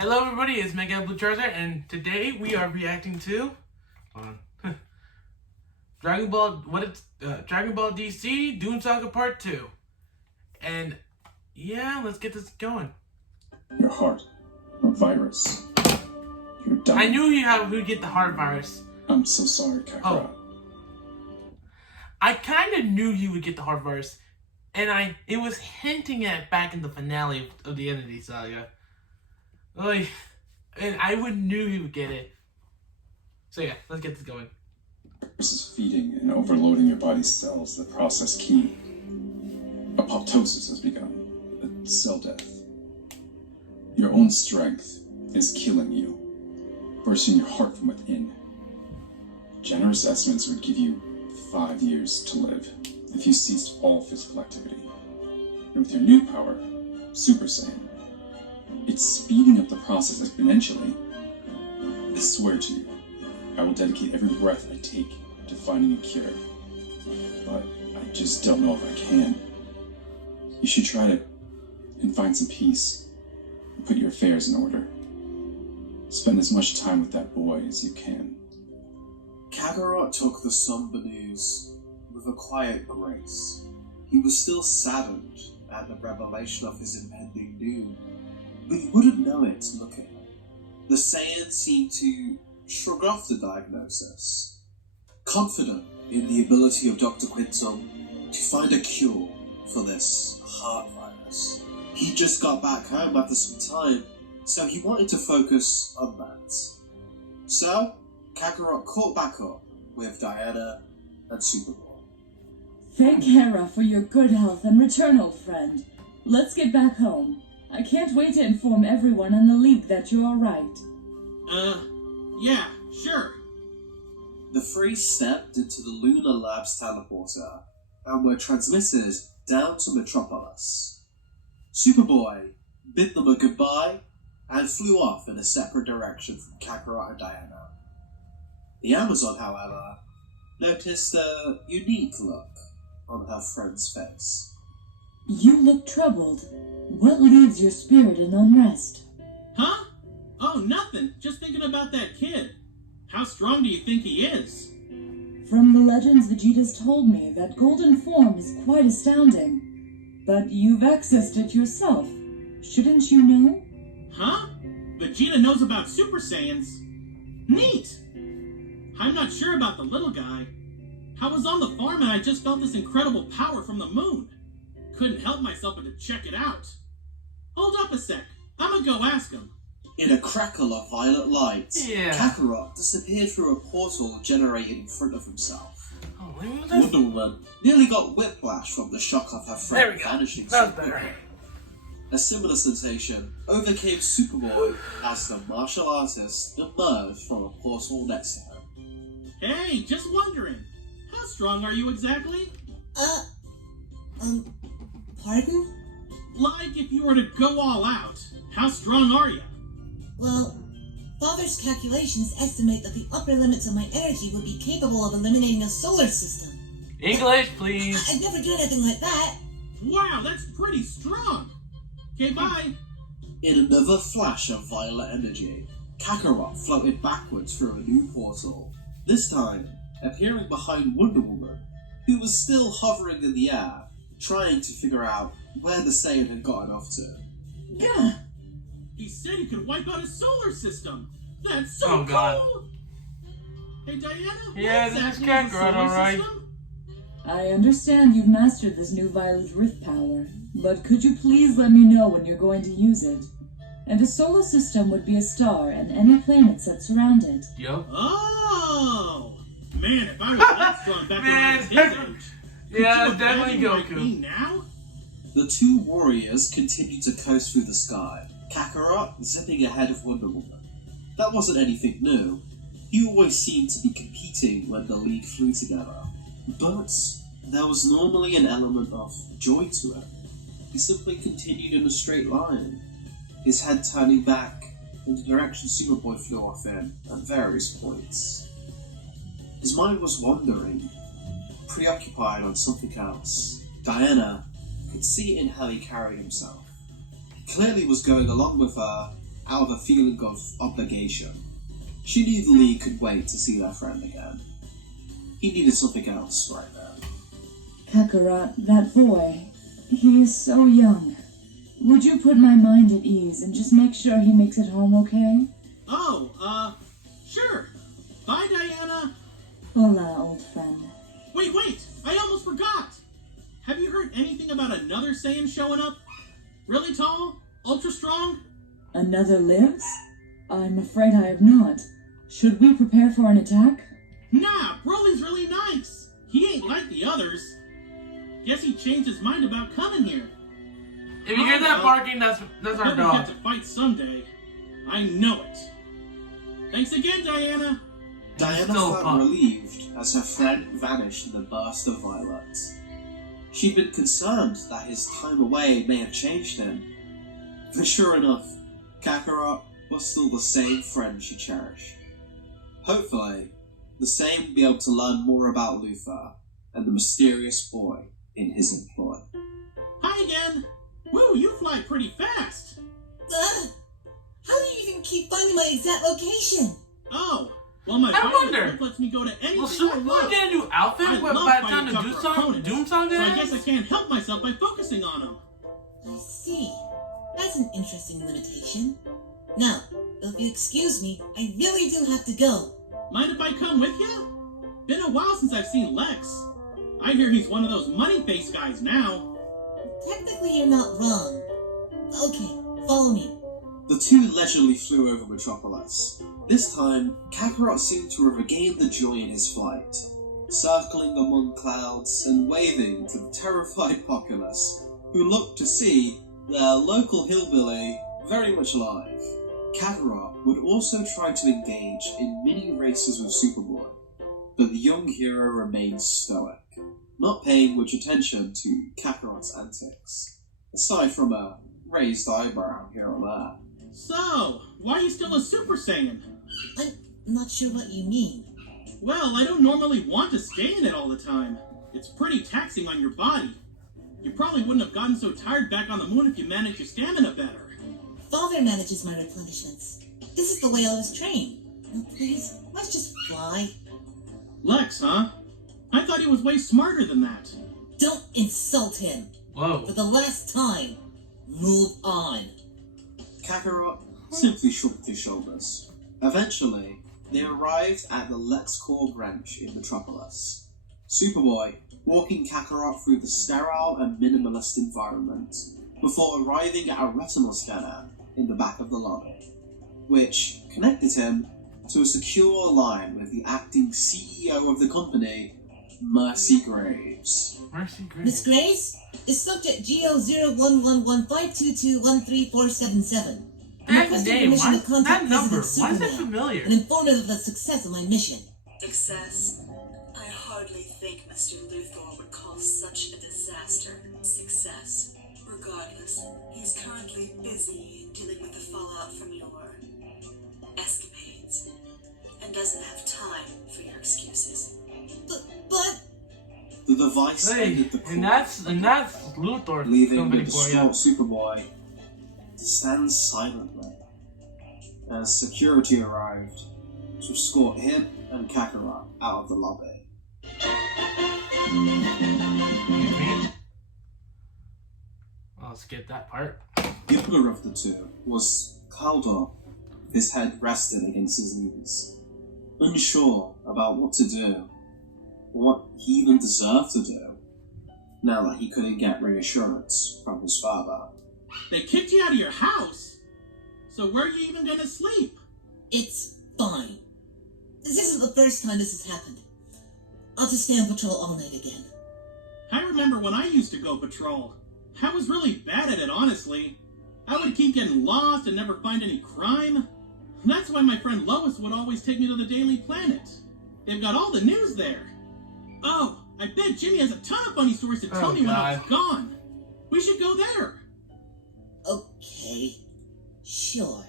Hello everybody, it's Mega Blue Charizard, and today we are reacting to Dragon Ball DC Dune Saga Part 2. And yeah, let's get this going. Your heart, a virus. You're dying. I knew who'd get the heart virus. I'm so sorry, Kakarot. I kind of knew he would get the heart virus, and it was hinting at back in the finale of the Entity Saga. And I knew he would get it. So yeah, let's get this going. This is feeding and overloading your body's cells that process ki. Apoptosis has begun, a cell death. Your own strength is killing you, bursting your heart from within. Generous estimates would give you 5 years to live if you ceased all physical activity. And with your new power, Super Saiyan, it's speeding up the process exponentially. I swear to you, I will dedicate every breath I take to finding a cure. But I just don't know if I can. You should try to find some peace and put your affairs in order. Spend as much time with that boy as you can. Kakarot took the somber news with a quiet grace. He was still saddened at the revelation of his impending doom, but you wouldn't know it to look at him. The Saiyan seemed to shrug off the diagnosis, confident in the ability of Dr. Quintum to find a cure for this heart virus. He just got back home after some time, so he wanted to focus on that. So, Kakarot caught back up with Diana and Superboy. Thank Hera for your good health and return, old friend. Let's get back home. I can't wait to inform everyone in the League that you're alright. Yeah, sure. The three stepped into the Lunar Labs teleporter and were transmitted down to Metropolis. Superboy bid them a goodbye and flew off in a separate direction from Kakarot and Diana. The Amazon, however, noticed a unique look on her friend's face. You look troubled. What leaves your spirit in unrest? Huh? Oh, nothing. Just thinking about that kid. How strong do you think he is? From the legends Vegeta's told me, that golden form is quite astounding. But you've accessed it yourself. Shouldn't you know? Huh? Vegeta knows about Super Saiyans? Neat! I'm not sure about the little guy. I was on the farm and I just felt this incredible power from the moon. Couldn't help myself but to check it out. Hold up a sec. I'm gonna go ask him. In a crackle of violet light, Yeah. Kakarot disappeared through a portal generated in front of himself. Oh, wait, what Wonder Woman nearly got whiplash from the shock of her There friend we go. vanishing. That's so better. quickly. A similar sensation overcame Superboy as the martial artist emerged from a portal next to him. Hey, just wondering. How strong are you exactly? Pardon? Like if you were to go all out. How strong are you? Well, Father's calculations estimate that the upper limits of my energy would be capable of eliminating a solar system. English, please. I'd never do anything like that. Wow, that's pretty strong. Okay, bye. In another flash of violet energy, Kakarot floated backwards through a new portal, this time appearing behind Wonder Woman, who was still hovering in the air, trying to figure out where the Saiyan had gotten off to. Gah! He said he could wipe out a solar system. That's so Oh, cool. God. Hey, Diana. Yeah, what this is exactly is a Kakarot, solar alright. system? I understand you've mastered this new violet rift power, but could you please let me know when you're going to use it? And a solar system would be a star and any planets that surround it. Yup. Oh, man! If I was that strong back when I was his age, Yeah, could you definitely imagine where I'd be Goku. now? The two warriors continued to coast through the sky, Kakarot zipping ahead of Wonder Woman. That wasn't anything new. He always seemed to be competing when the lead flew together. But there was normally an element of joy to it. He simply continued in a straight line, his head turning back in the direction Superboy flew off in at various points. His mind was wandering, preoccupied on something else. Diana could see it in how he carried himself. He clearly was going along with her out of a feeling of obligation. She knew the League could wait to see their friend again. He needed something else right now. Kakarot, that boy, he is so young. Would you put my mind at ease and just make sure he makes it home okay? Oh, sure. Bye, Diana. Hola, old friend. Wait, I almost forgot. Have you heard anything about another Saiyan showing up? Really tall? Ultra strong? Another lives? I'm afraid I have not. Should we prepare for an attack? Nah, Broly's really nice. He ain't like the others. Guess he changed his mind about coming here. If you hear that barking, that's our We'll dog. get to fight someday. I know it. Thanks again, Diana. Diana Still felt pumped. relieved as her friend vanished in the burst of violet. She'd been concerned that his time away may have changed him. But sure enough, Kakarot was still the same friend she cherished. Hopefully, the same will be able to learn more about Luther and the mysterious boy in his employ. Hi again. Woo, you fly pretty fast. How do you even keep finding my exact location? Oh, well, my I pilot wonder. grip lets me go to anything Will I Superboy want. get a new outfit I by love the time fighting the tougher opponents, Doom Song So I ends? guess I can't help myself by focusing on them. I see. That's an interesting limitation. Now, if you excuse me, I really do have to go. Mind if I come with you? Been a while since I've seen Lex. I hear he's one of those money-face guys now. Technically, you're not wrong. Okay, follow me. The two leisurely flew over Metropolis. This time, Kakarot seemed to have regained the joy in his flight, circling among clouds and waving to the terrified populace, who looked to see their local hillbilly very much alive. Kakarot would also try to engage in mini races with Superboy, but the young hero remained stoic, not paying much attention to Kakarot's antics, aside from a raised eyebrow here or there. So, why are you still a Super Saiyan? I'm not sure what you mean. Well, I don't normally want to stay in it all the time. It's pretty taxing on your body. You probably wouldn't have gotten so tired back on the moon if you managed your stamina better. Father manages my replenishments. This is the way I was trained. Now please, let's just fly. Lex, huh? I thought he was way smarter than that. Don't insult him. Whoa. For the last time, move on. Kakarot simply shrugged his shoulders. Eventually, they arrived at the LexCorp branch in Metropolis. Superboy walking Kakarot through the sterile and minimalist environment before arriving at a retinal scanner in the back of the lobby, which connected him to a secure line with the acting CEO of the company, Mercy Graves. Mercy Grace. Miss Grace, is subject GO011152213477. That's a name. Why, that number. Why is that Superman familiar? and inform him of the success of my mission. Success? I hardly think Mr. Luthor would call such a disaster success. Regardless, he's currently busy dealing with the fallout from your escapades, and doesn't have time for your excuses. But The device Hey, ended the call, and that's Luthor leaving the company for you. distraught Superboy to stand silently as security arrived to escort him and Kakarot out of the lobby. I'll skip that part. The younger of the two was curled up, his head rested against his knees, unsure about what to do, or what he even deserved to do, now that he couldn't get reassurance from his father. They kicked you out of your house? So where are you even gonna sleep? it's fine. This isn't the first time this has happened. I'll just stay on patrol all night again. I remember when I used to go patrol. I was really bad at it, honestly. I would keep getting lost and never find any crime. That's why my friend Lois would always take me to the Daily Planet. They've got all the news there. Oh, I bet Jimmy has a ton of funny stories to tell Oh, me when I was God. gone. We should go there. Okay, sure.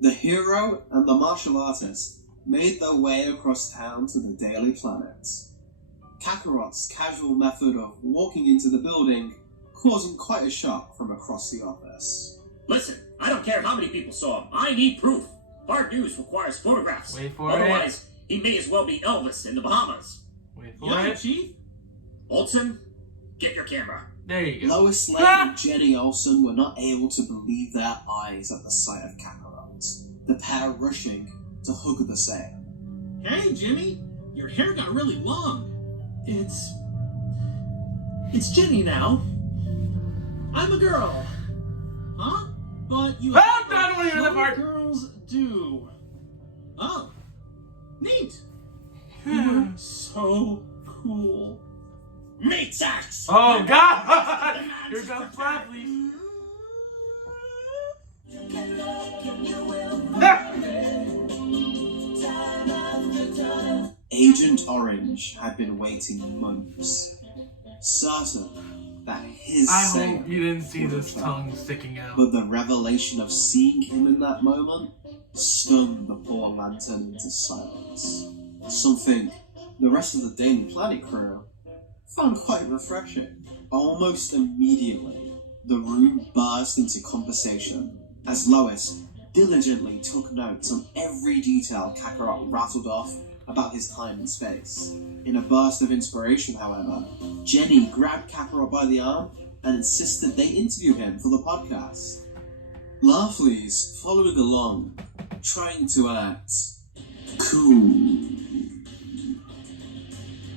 The hero and the martial artist made their way across town to the Daily Planet. Kakarot's casual method of walking into the building causing quite a shock from across the office. Listen, I don't care how many people saw him. I need proof. Hard news requires photographs. Wait for Otherwise, he may as well be Elvis in the Bahamas. Wait for Yeah, it. Chief? Olsen, get your camera. There you go. Lois Lane and Jenny Olsen were not able to believe their eyes at the sight of Kakarot, the pair rushing to hug the same. Hey, Jimmy. Your hair got really long. It's Jenny now. I'm a girl. Huh? But you I'm done when you're that Some part. girls do. Oh. Neat. You're so cool. Meat sacks! Oh God! Here comes Flappy. Agent Orange had been waiting months, certain that his I saint hope you didn't see would this return. tongue sticking out. But the revelation of seeing him in that moment stunned the poor lantern into silence. Something the rest of the Daily Planet crew found quite refreshing. Almost immediately, the room burst into conversation as Lois diligently took notes on every detail Kakarot rattled off about his time and space. In a burst of inspiration, however, Jenny grabbed Kakarot by the arm and insisted they interview him for the podcast. Larfleeze following along, trying to act cool.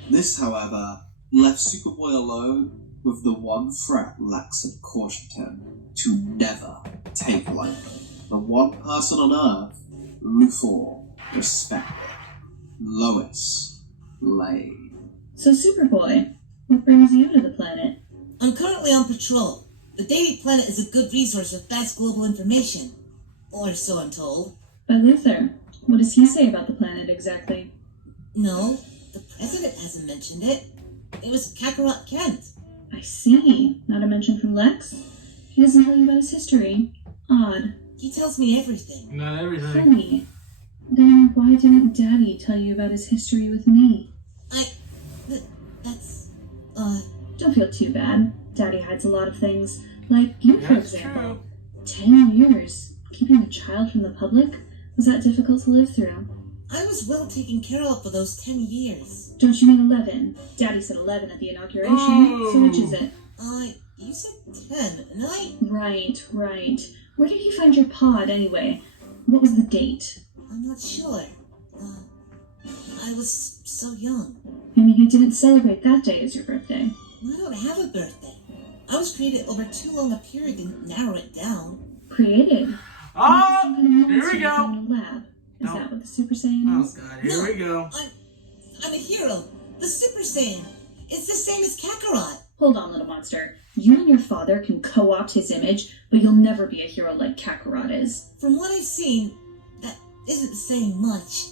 This, however, left Superboy alone with the one threat Lex had cautioned him to never take lightly. The one person on Earth Luthor respected. Lois Lane. So, Superboy, what brings you to the planet? I'm currently on patrol. The Daily Planet is a good resource with fast global information. Or so I'm told. But Luther, what does he say about the planet exactly? No, the president hasn't mentioned it. It was Kakarot Kent. I see. Not a mention from Lex? He doesn't tell you about his history. Odd. He tells me everything. Not everything. Funny. Then why didn't Daddy tell you about his history with me? That's... Don't feel too bad. Daddy hides a lot of things. Like you, for That's example. true. 10 years. Keeping a child from the public? Was that difficult to live through? I was well taken care of for those 10 years. Don't you mean 11? Daddy said 11 at the inauguration. Ooh. So which is it? You said 10, and I... Right. Where did he find your pod, anyway? What was the date? I'm not sure. I was so young. You mean he didn't celebrate that day as your birthday? I don't have a birthday. I was created over too long a period to narrow it down. Created? Oh, Some kind of here monster we go. in a lab. Is No. that what the Super Saiyan Oh is? God, here we go. I'm a hero. The Super Saiyan. It's the same as Kakarot. Hold on, little monster. You and your father can co-opt his image, but you'll never be a hero like Kakarot is. From what I've seen, that isn't saying much.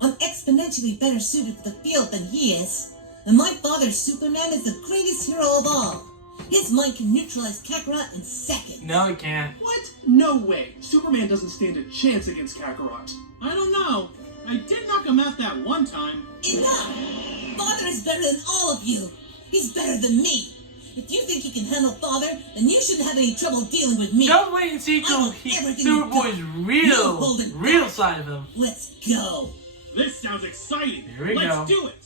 I'm exponentially better suited for the field than he is. And my father, Superman, is the greatest hero of all. His mind can neutralize Kakarot in seconds. No, it can't. What? No way. Superman doesn't stand a chance against Kakarot. I don't know. I did knock him out that one time. Enough! Father is better than all of you. He's better than me. If you think you can handle Father, then you shouldn't have any trouble dealing with me. Just wait and see I till want he everything you've Superboy's No holding real back. side of him. Let's go. This sounds exciting. Here we Let's go. do it.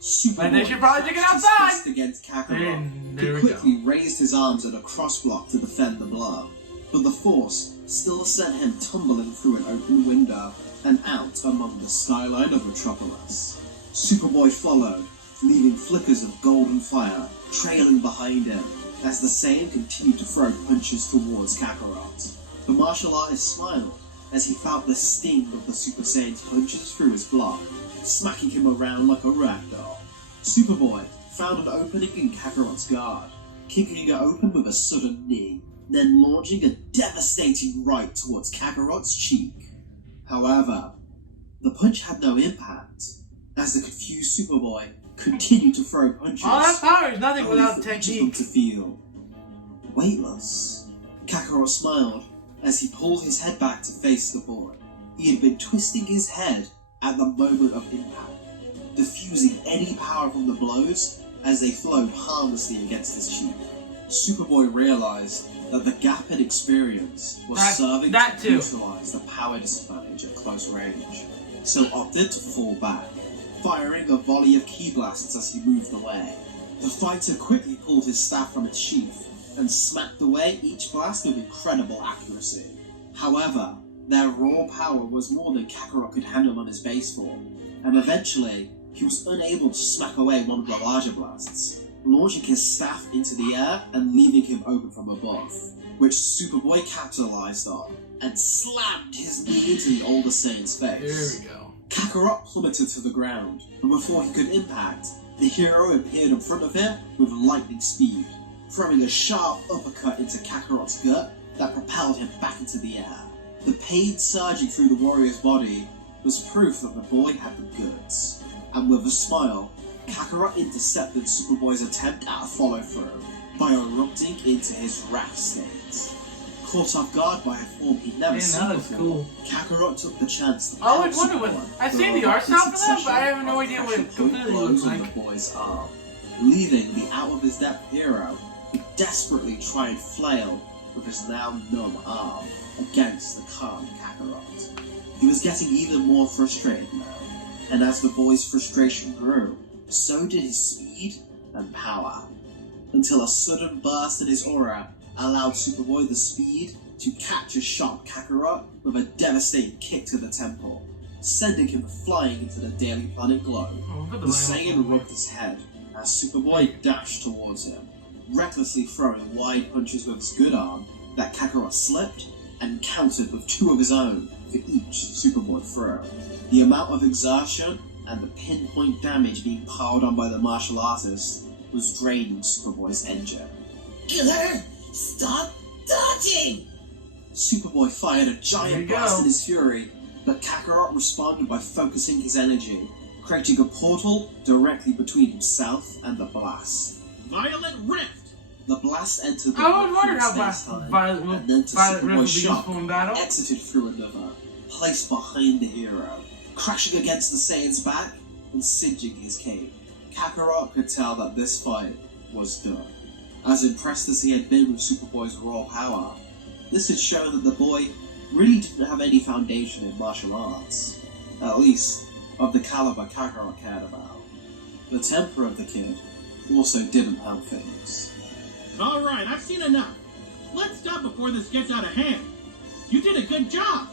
Superboy But they should probably take it clenched his outside. fist against Kakarot, And there who we go. quickly raised his arms at a cross block to defend the blow. But the force still sent him tumbling through an open window and out among the skyline of Metropolis. Superboy followed, leaving flickers of golden fire trailing behind him as the Saiyan continued to throw punches towards Kakarot. The martial artist smiled as he felt the sting of the Super Saiyan's punches through his block, smacking him around like a ragdoll. Superboy found an opening in Kakarot's guard, kicking it open with a sudden knee, then launching a devastating right towards Kakarot's cheek. However, the punch had no impact, as the confused Superboy continued to throw punches. All that power is nothing only without for each of them technique. to feel weightless. Kakarot smiled as he pulled his head back to face the boy. He had been twisting his head at the moment of impact, diffusing any power from the blows as they flowed harmlessly against his cheek. Superboy realized that the gap in experience was serving to neutralize the power disadvantage at close range, so opted to fall back, firing a volley of ki blasts as he moved away. The fighter quickly pulled his staff from its sheath and smacked away each blast with incredible accuracy. However, their raw power was more than Kakarot could handle on his base form, and eventually he was unable to smack away one of the larger blasts, launching his staff into the air and leaving him open from above, which Superboy capitalized on and slammed his knee into the older Saiyan's face. There we go. Kakarot plummeted to the ground, but before he could impact, the hero appeared in front of him with lightning speed, throwing a sharp uppercut into Kakarot's gut that propelled him back into the air. The pain surging through the warrior's body was proof that the boy had the goods, and with a smile, Kakarot intercepted Superboy's attempt at a follow-through by erupting into his wrath state. Caught off guard by a form he'd never seen before, cool. Kakarot took the chance to I always wondered what I've seen the art style for that, but I have no idea what it completely looks like. The boy's arm, leaving the out-of-his-depth hero to desperately try and flail with his now numb arm against the calm Kakarot. He was getting even more frustrated now, and as the boy's frustration grew, so did his speed and power, until a sudden burst in his aura allowed Superboy the speed to catch a sharp Kakarot with a devastating kick to the temple, sending him flying into the Daily Planet globe. The Saiyan rubbed his head as Superboy dashed towards him, recklessly throwing wide punches with his good arm that Kakarot slipped and countered with two of his own for each Superboy throw. The amount of exertion and the pinpoint damage being piled on by the martial artist was draining Superboy's engine. Killer, stop dodging! Superboy fired a giant blast in his fury, but Kakarot responded by focusing his energy, creating a portal directly between himself and the blast. Violet Rift! The blast entered the I would wonder how Violet and then to Rift would be Superboy's shock, useful in battle. exited through another, placed behind the hero, crashing against the Saiyan's back and singeing his cape. Kakarot could tell that this fight was done. As impressed as he had been with Superboy's raw power, this had shown that the boy really didn't have any foundation in martial arts, at least of the caliber Kakarot cared about. The temper of the kid also didn't help things. Alright, I've seen enough. Let's stop before this gets out of hand. You did a good job.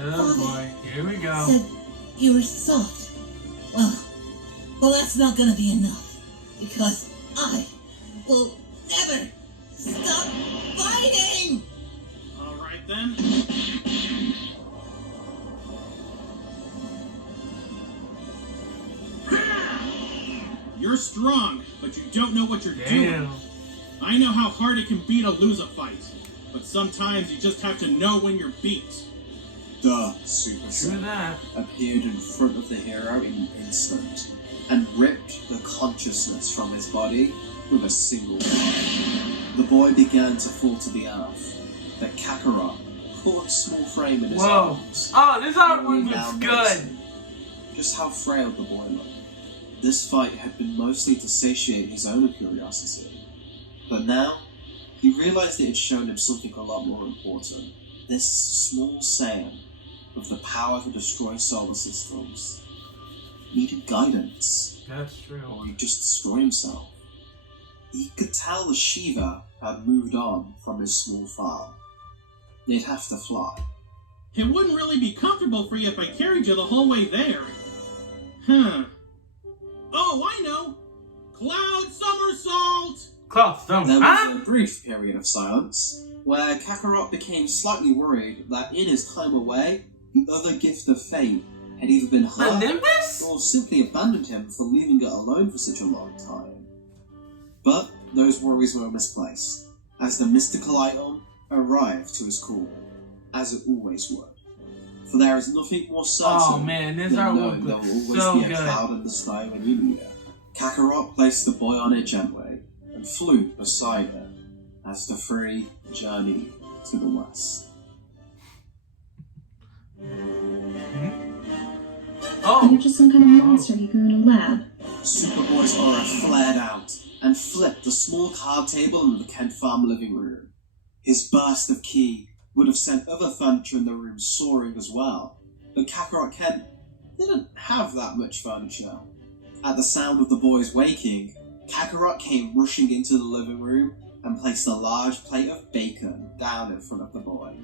Oh boy, here we go. Said you were soft. Well, that's not gonna be enough, because I will never stop fighting! Alright then. You're strong, but you don't know what you're doing. I know how hard it can be to lose a fight, but sometimes you just have to know when you're beat. The Super Saiyan appeared in front of the hero in an instant and ripped the consciousness from his body with a single blow. The boy began to fall to the earth, but Kakarot caught a small frame in his arms. Oh, this artwork looks good! Just how frail the boy looked. This fight had been mostly to satiate his own curiosity, but now he realized it had shown him something a lot more important. This small Saiyan, with the power to destroy solar systems, needed guidance. That's true. Or he'd just destroy himself. He could tell the Shiva had moved on from his small farm. They'd have to fly. It wouldn't really be comfortable for you if I carried you the whole way there. Huh. Oh, I know! Cloud Somersault! There was a brief period of silence, where Kakarot became slightly worried that in his time away, the other gift of fate had either been hurt or simply abandoned him for leaving it alone for such a long time. But those worries were misplaced, as the mystical item arrived to his call, as it always would. For there is nothing more certain than knowing there will always be a cloud in the sky when you need it. Kakarot placed the boy on it gently and flew beside him as the three journeyed to the west. You're just some kind of monster he grew in a lab. Superboy's aura flared out, and flipped the small card table in the Kent Farm living room. His burst of ki would have sent other furniture in the room soaring as well, but Kakarot Kent didn't have that much furniture. At the sound of the boys waking, Kakarot came rushing into the living room and placed a large plate of bacon down in front of the boy.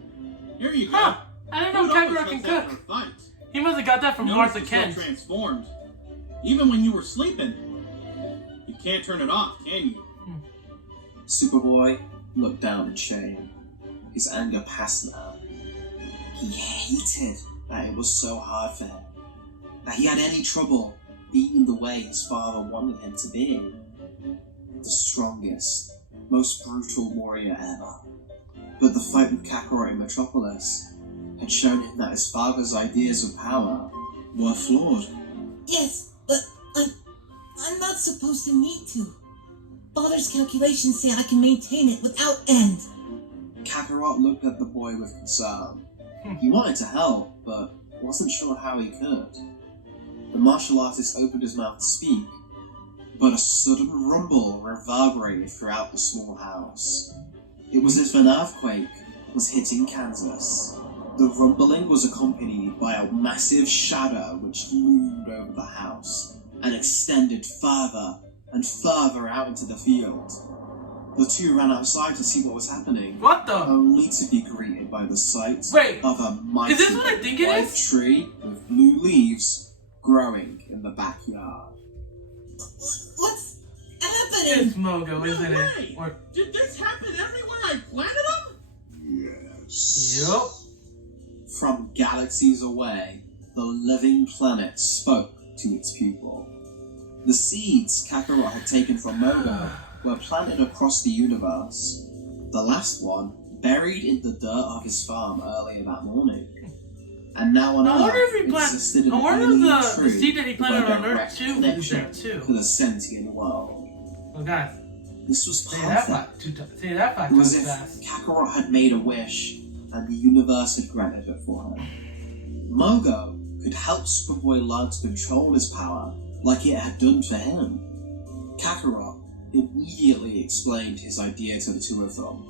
Here you go. Huh, I didn't know Food always Kakarot can comes after cook. a fight. He must have got that from Notice Martha you're still Kent. transformed. Even when you were sleeping. You can't turn it off, can you? Superboy looked down at Shane. His anger passed now. He hated that it was so hard for him. That he had any trouble being the way his father wanted him to be. The strongest, most brutal warrior ever. But the fight with Kakarot in Metropolis had shown him that his father's ideas of power were flawed. Yes, but I'm not supposed to need to. Father's calculations say I can maintain it without end. Kakarot looked at the boy with concern. He wanted to help, but wasn't sure how he could. The martial artist opened his mouth to speak, but a sudden rumble reverberated throughout the small house. It was as if an earthquake was hitting Kansas. The rumbling was accompanied by a massive shadow which loomed over the house and extended further and further out into the field. The two ran outside to see what was happening, What the? only to be greeted by the sight Wait, of a mighty is this what I think it white is? tree with blue leaves growing in the backyard. What's happening? It's Mogo, isn't No it? way. Or, Did this happen everywhere I planted them? Yes. yup. From galaxies away, the living planet spoke to its people. The seeds Kakarot had taken from Mogo were planted across the universe. The last one buried in the dirt of his farm earlier that morning. And now on I wonder Earth if he planted. existed an I wonder alien if the tree seed that he planted with a on Earth direct too is connection there to too. the sentient world. Oh guys, This was say that perfect. fact. Say that fact It was too as fast. if Kakarot had made a wish and the universe had granted it for him. Mogo could help Superboy learn to control his power like it had done for him. Kakarot immediately explained his idea to the two of them,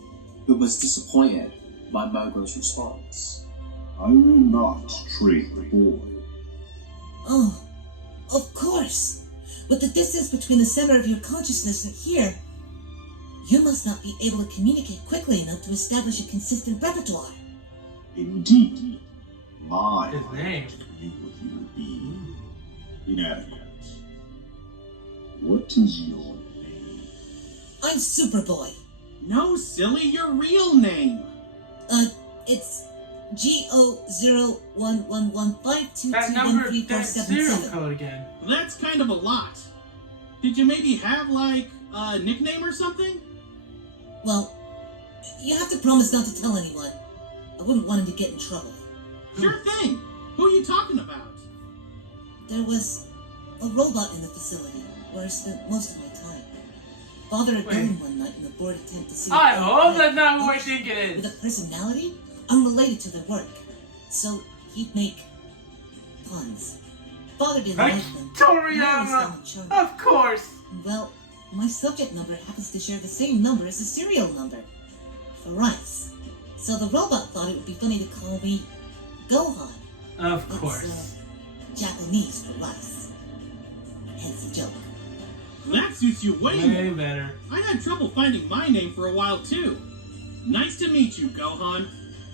but was disappointed by Mogo's response. I will not trade the boy. Oh, of course. With the distance between the center of your consciousness and here, you must not be able to communicate quickly enough to establish a consistent repertoire. Indeed, my His name. to commune with you will be inadequate. What is your name? I'm Superboy. No, silly, your real name. It's G0011152213477. That number, that serial code again. That's kind of a lot. Did you maybe have, like, a nickname or something? Well, you have to promise not to tell anyone. I wouldn't want him to get in trouble. Sure thing. Who are you talking about? There was a robot in the facility where I spent most of my time. Father had Wait. gone one night in a bored attempt to see I if hope I that's not who I could think it with is. a personality unrelated to their work. So he'd make puns. Father didn't Like like them. Toriyama. Of course. Well, my subject number happens to share the same number as the serial number. For rice. So the robot thought it would be funny to call me Gohan. Of It's, course. Japanese for rice. Hence the joke. That suits you way Way more. better. I had trouble finding my name for a while, too. Nice to meet you, Gohan.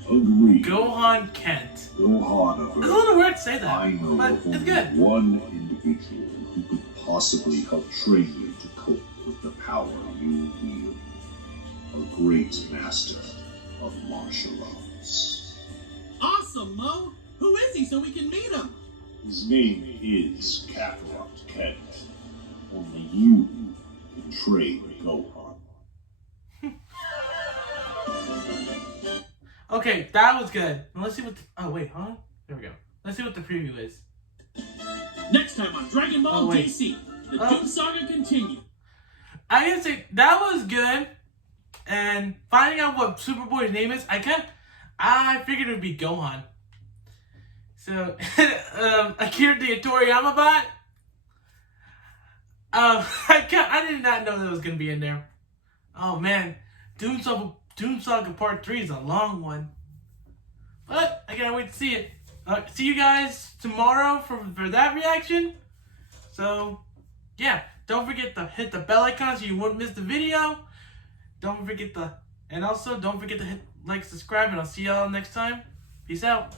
Agreed. Gohan Kent. Gohan It's a little weird to say that, I know but of it's only good. one individual who could possibly help train you to cope with the power you wield. A great master of martial arts. Awesome, Mo. Who is he so we can meet him? His name is Kakarot Kent. Only you can train Gohan. Okay, that was good. Now let's see what. Oh wait, huh? There we go. Let's see what the preview is. Next time on Dragon Ball Oh, wait. DC, the Oh. Doom Saga continue. I gotta say that was good, and finding out what Superboy's name is, I figured it would be Gohan. So, Akira the Toriyama bot. I did not know that was gonna be in there. Oh man, Doom Saga Part 3 is a long one. But I can't wait to see it. See you guys tomorrow for that reaction. So, yeah, don't forget to hit the bell icon so you won't miss the video. And also don't forget to hit like, subscribe, and I'll see y'all next time. Peace out.